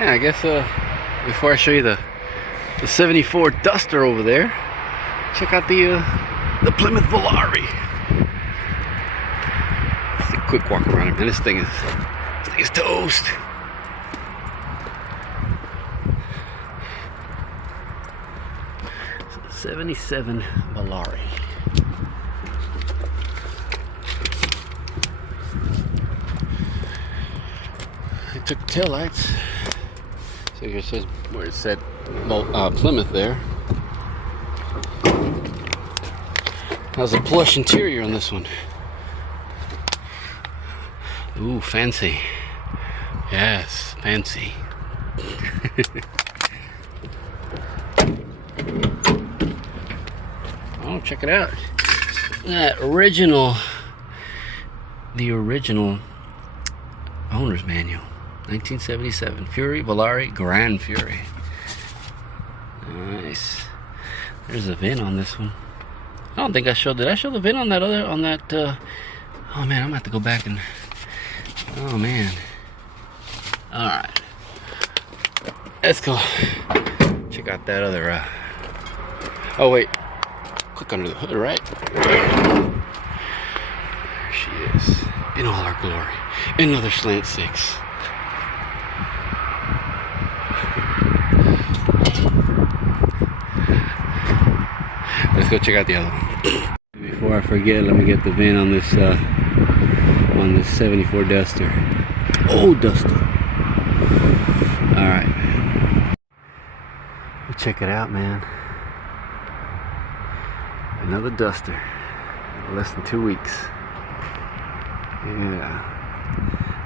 Yeah, I guess before I show you the 74 Duster over there, check out the Plymouth Volare. Just a quick walk around it, man. This thing is toast. So the 77 Volare. I took tail lights. So here it says where it said Plymouth there. How's the plush interior on this one? Ooh, fancy. Yes, fancy. Oh, check it out. That the original owner's manual. 1977 Fury Volare Grand Fury. Nice. There's a VIN on this one. I don't think I showed. Did I show the VIN on that other? On that? Oh man, I'm gonna have to go back and. Oh man. All right. Let's go check out that other. Oh wait. Click under the hood, right? There she is. In all our glory. Another slant six. Let's go check out the other one. Before I forget, let me get the VIN on this 74 Duster. Old Duster. Alright. Check it out, man. Another Duster. Less than 2 weeks. Yeah.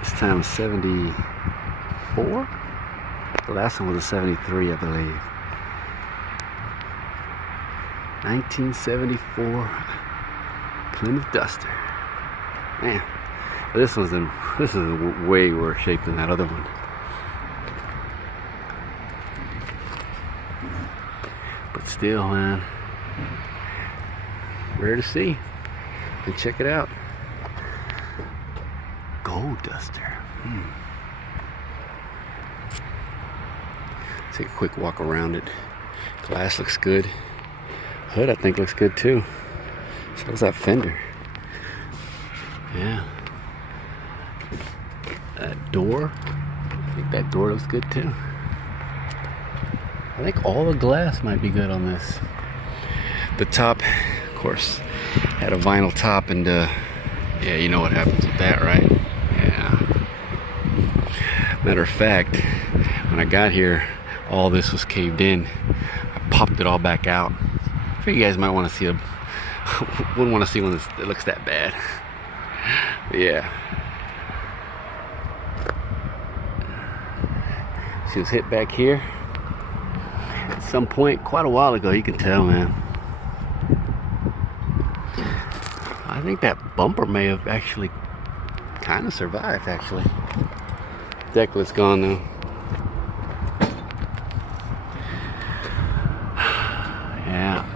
This time 74? The last one was a 73, I believe. 1974 Plymouth Duster. Man, this is way worse shape than that other one. But still, man, rare to see. And check it out. Gold Duster. Take a quick walk around it. Glass looks good. Hood, I think, looks good too. So does that fender. Yeah. That door. I think that door looks good too. I think all the glass might be good on this. The top, of course, had a vinyl top, and yeah, you know what happens with that, right? Yeah. Matter of fact, when I got here, all this was caved in. I popped it all back out. I think you guys might want to see wouldn't want to see when it looks that bad. But yeah. She was hit back here at some point quite a while ago. You can tell, man. I think that bumper may have actually kind of survived, actually. Decklet's gone though. Yeah.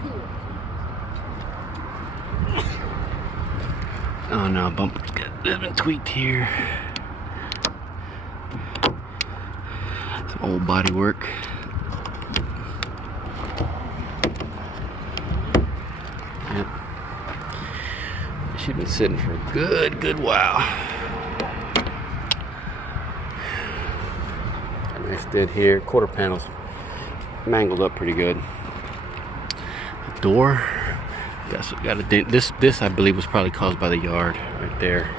Oh no, bumper's been tweaked here. Some old body work. Yep. She's been sitting for a good while. Got a nice dent here. Quarter panels mangled up pretty good. The door. Got a dent. This I believe was probably caused by the yard right there.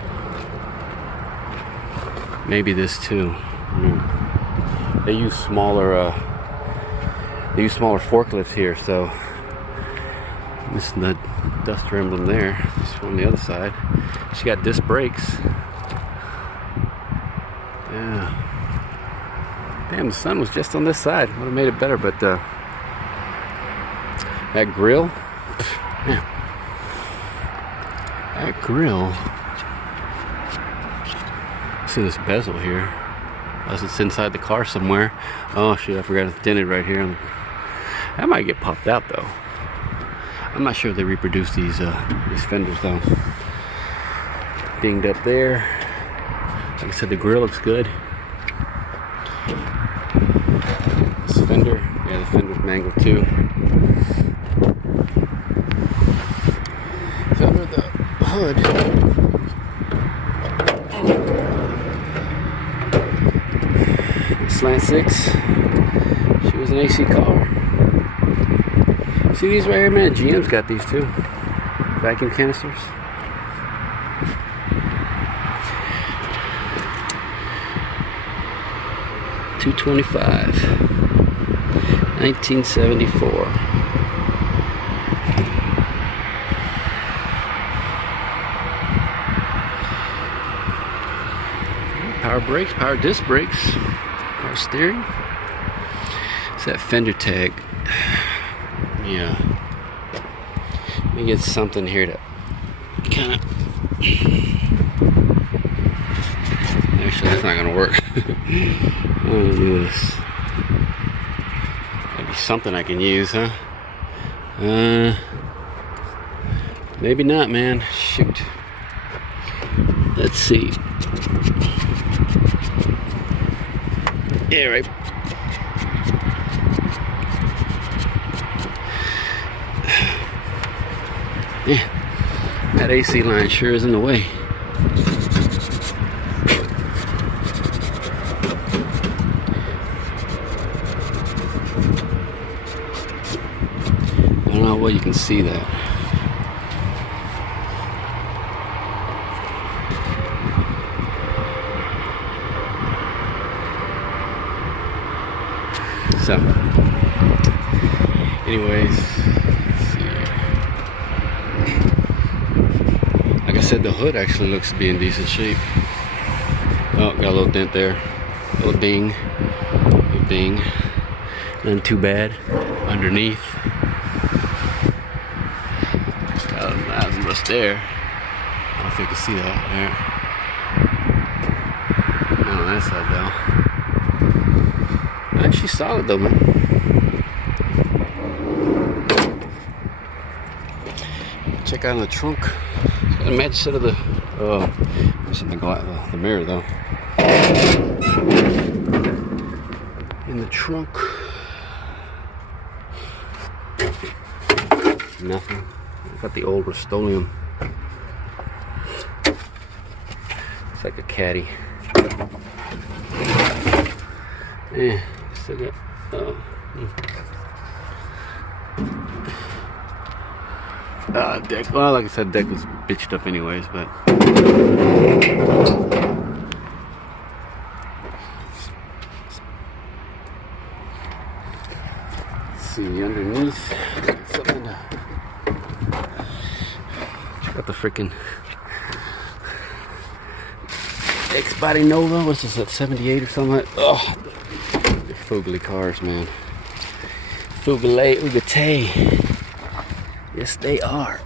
Maybe this too. They use smaller forklifts here, so this is the Duster emblem there. This on the other side. She got disc brakes. Yeah. Damn, the sun was just on this side. Would have made it better, but that grill. Man, that grill. See this bezel here. Unless it's inside the car somewhere. Oh shit, I forgot it's dented right here. That might get popped out though. I'm not sure if they reproduce these fenders though. Dinged up there. Like I said, the grill looks good. This fender, yeah, the fender's mangled too. So under the hood, Slant 6. She was an AC car. See these right here, man? GM's got these too. Vacuum canisters. $225. 1974. Power brakes, power disc brakes, power steering. It's that fender tag. Yeah. Let me get something here to kind of. Actually, that's not gonna work. I'm gonna do this. Maybe something I can use, huh? Maybe not, man. Shoot. Let's see. Yeah, right. Yeah, that AC line sure is in the way. I don't know what you can see that. So, anyways, let's see. Like I said, the hood actually looks to be in decent shape. Oh, got a little dent there. A little ding. Little ding. Nothing too bad. Underneath. Got a nice rust there. I don't know if you can see that there. Not on that side though. She's solid though, man. Check out in the trunk. It's got a match set of the it's in the mirror though. In the trunk. Nothing. Got the old Rust-Oleum. It's like a caddy. Yeah. Still got, deck. Well, like I said, deck was bitched up anyways, but let's see underneath. Something to check out the freaking X-Body Nova. What's this, at 78 or something like that? Oh. Foogly cars, man. Foogly, Ugate. Yes, they are.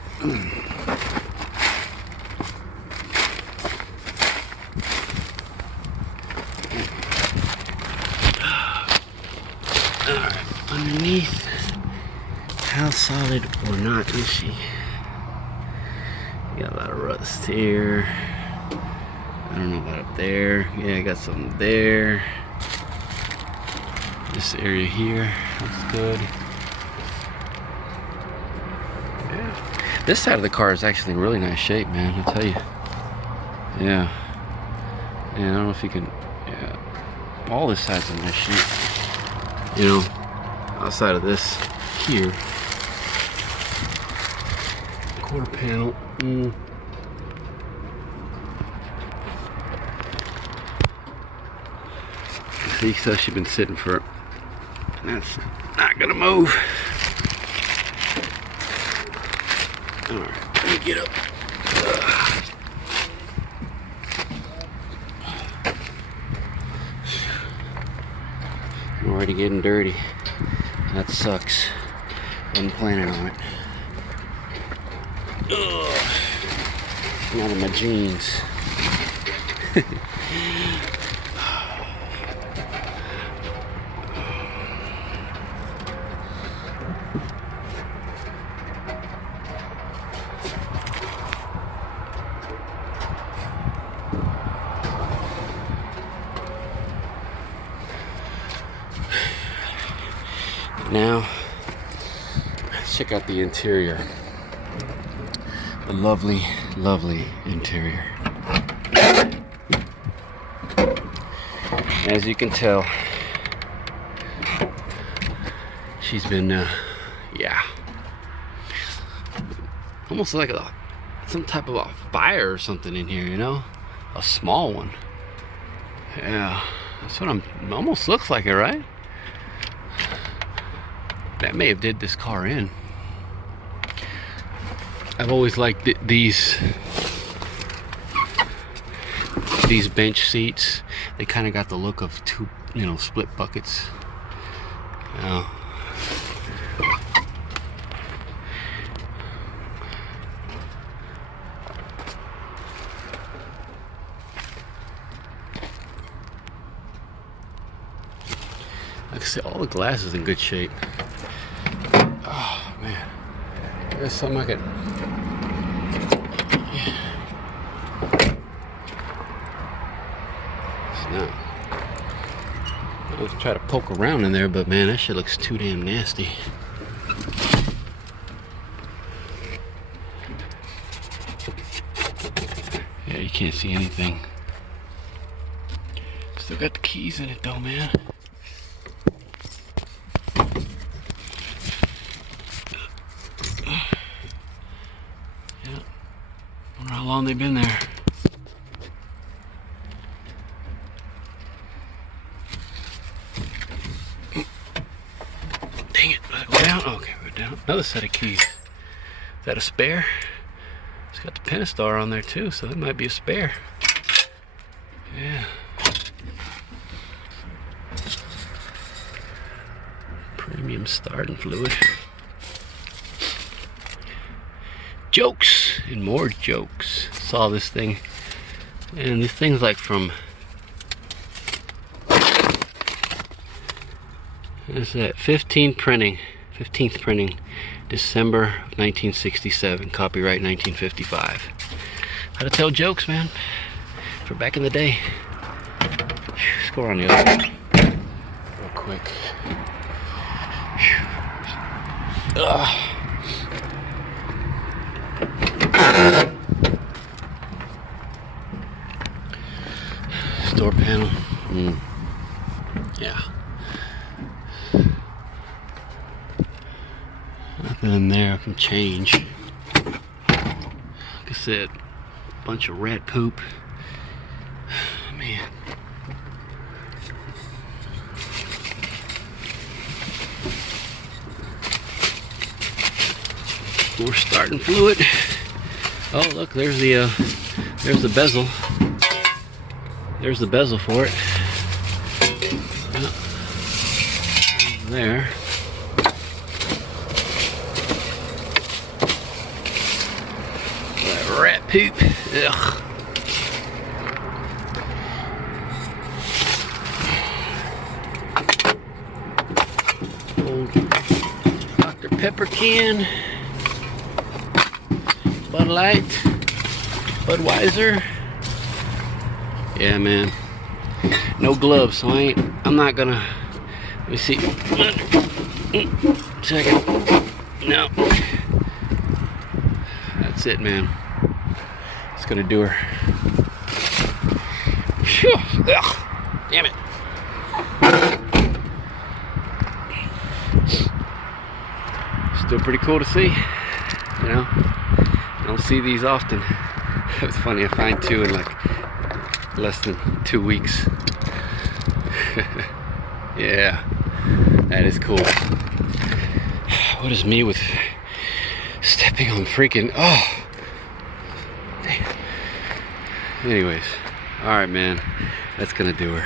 Alright, underneath. How solid or not is she? Got a lot of rust here. I don't know about up there. Yeah, I got something there. This area here looks good. Yeah. This side of the car is actually in really nice shape, man, I'll tell you. Yeah. And I don't know if you can, yeah. All this side's in nice shape. You know, outside of this here. Quarter panel. See, so she's been sitting for, and that's not gonna move. All right, let me get up. I'm already getting dirty. That sucks. Wasn't planning on it. Ugh. Not in my jeans. Now, let's check out the interior. The lovely, lovely interior. As you can tell, she's been, yeah, almost like some type of a fire or something in here, you know? A small one. Yeah, that's what almost looks like it, right? That may have did this car in. I've always liked these bench seats. They kind of got the look of two, you know, split buckets. Like I said, all the glass is in good shape. Oh man, there's something I could. No. I'll try to poke around in there, but man, that shit looks too damn nasty. Yeah, you can't see anything. Still got the keys in it though, man. Yeah. Wonder how long they've been there. Dang it, let it go down. Okay, we're down. Another set of keys. Is that a spare? It's got the Pentastar on there too, so that might be a spare. Yeah. Premium starting fluid. Jokes and more jokes. Saw this thing, and this thing's like from, is that 15th printing, December of 1967, copyright 1955. How to tell jokes, man, for back in the day. Let's go on the other one real quick. Door panel. Yeah. Nothing in there can change. Like I said, bunch of rat poop. Man. More starting fluid. Oh look, there's the bezel. There's the bezel for it. Yep. There. That rat poop. Ugh. Old Dr. Pepper can. Bud Light. Budweiser. Yeah, man. No gloves, so I'm not gonna. Let me see. Second. No. That's it, man. It's gonna do her. Phew. Ugh. Damn it. Still pretty cool to see. You know, I don't see these often. It was funny. I find two in like less than 2 weeks. Yeah, that is cool. What is me with stepping on freaking, oh. Anyways, all right, man, that's gonna do her.